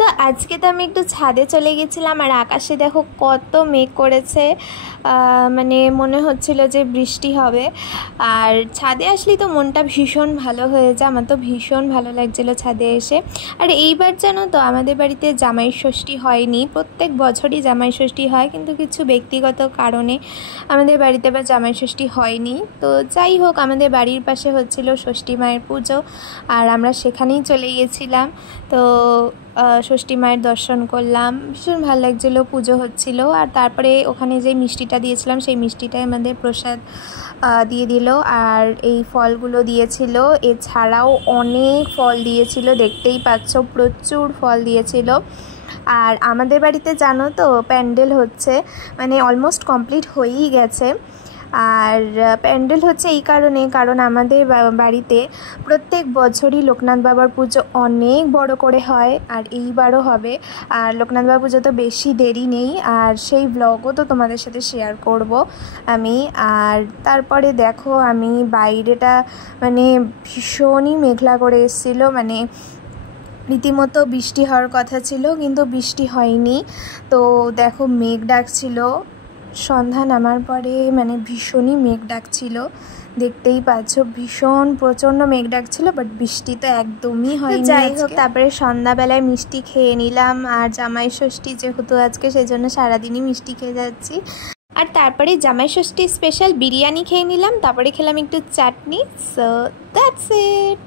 তো আজকে তো আমি একটু ছাদে চলে গেছিলাম আর আকাশে দেখো কত মেঘ করেছে। মানে মনে হচ্ছিল যে বৃষ্টি হবে। আর ছাদে আসলেই তো মনটা ভীষণ ভালো হয়ে যায়। আমার তো ভীষণ ভালো লাগছিলো ছাদে এসে। আর এইবার জানো তো আমাদের বাড়িতে জামাই ষষ্ঠী হয়নি। প্রত্যেক বছরই জামাই ষষ্ঠী হয়, কিন্তু কিছু ব্যক্তিগত কারণে আমাদের বাড়িতে বা জামাই ষষ্ঠী হয়নি। তো যাই হোক, আমাদের বাড়ির পাশে হচ্ছিল ষষ্ঠী মায়ের পুজো আর আমরা সেখানেই চলে গিয়েছিলাম। তো ষষ্ঠী মায়ের দর্শন করলাম, ভীষণ ভালো লাগছিলো। পুজো হচ্ছিলো আর তারপরে ওখানে যে মিষ্টিটা দিয়েছিলাম সেই মিষ্টিটাই আমাদের প্রসাদ দিয়ে দিল। আর এই ফলগুলো দিয়েছিল, এছাড়াও অনেক ফল দিয়েছিল, দেখতেই পাচ্ছ প্রচুর ফল দিয়েছিল। আর আমাদের বাড়িতে জানো তো প্যান্ডেল হচ্ছে, মানে অলমোস্ট কমপ্লিট হয়েই গেছে। আর প্যান্ডেল হচ্ছে এই কারণ আমাদের বাড়িতে প্রত্যেক বছরই লোকনাথ বাবার পুজো অনেক বড় করে হয়, আর এইবারও হবে। আর লোকনাথ বাবার পুজো তো বেশি দেরি নেই, আর সেই ব্লগও তো তোমাদের সাথে শেয়ার করব আমি। আর তারপরে দেখো আমি বাইরেটা মানে ভীষণই মেঘলা করে এসেছিলো, মানে রীতিমতো বৃষ্টি হওয়ার কথা ছিল কিন্তু বৃষ্টি হয়নি। তো দেখো মেঘ ডাকছিল সন্ধ্যা নামার পরে, মানে ভীষণই মেঘ ডাকছিল, দেখতেই পাচ্ছ ভীষণ প্রচণ্ড মেঘ ডাকছিল, বাট বৃষ্টি তো একদমই হয়নি। যাই হোক, তারপরে সন্ধ্যাবেলায় মিষ্টি খেয়ে নিলাম। আর জামাই ষষ্ঠী যেহেতু আজকে, সেই জন্য সারাদিনই মিষ্টি খেয়ে যাচ্ছি। আর তারপরে জামাই ষষ্ঠী স্পেশাল বিরিয়ানি খেয়ে নিলাম, তারপরে খেলাম একটু চাটনি। So that's it.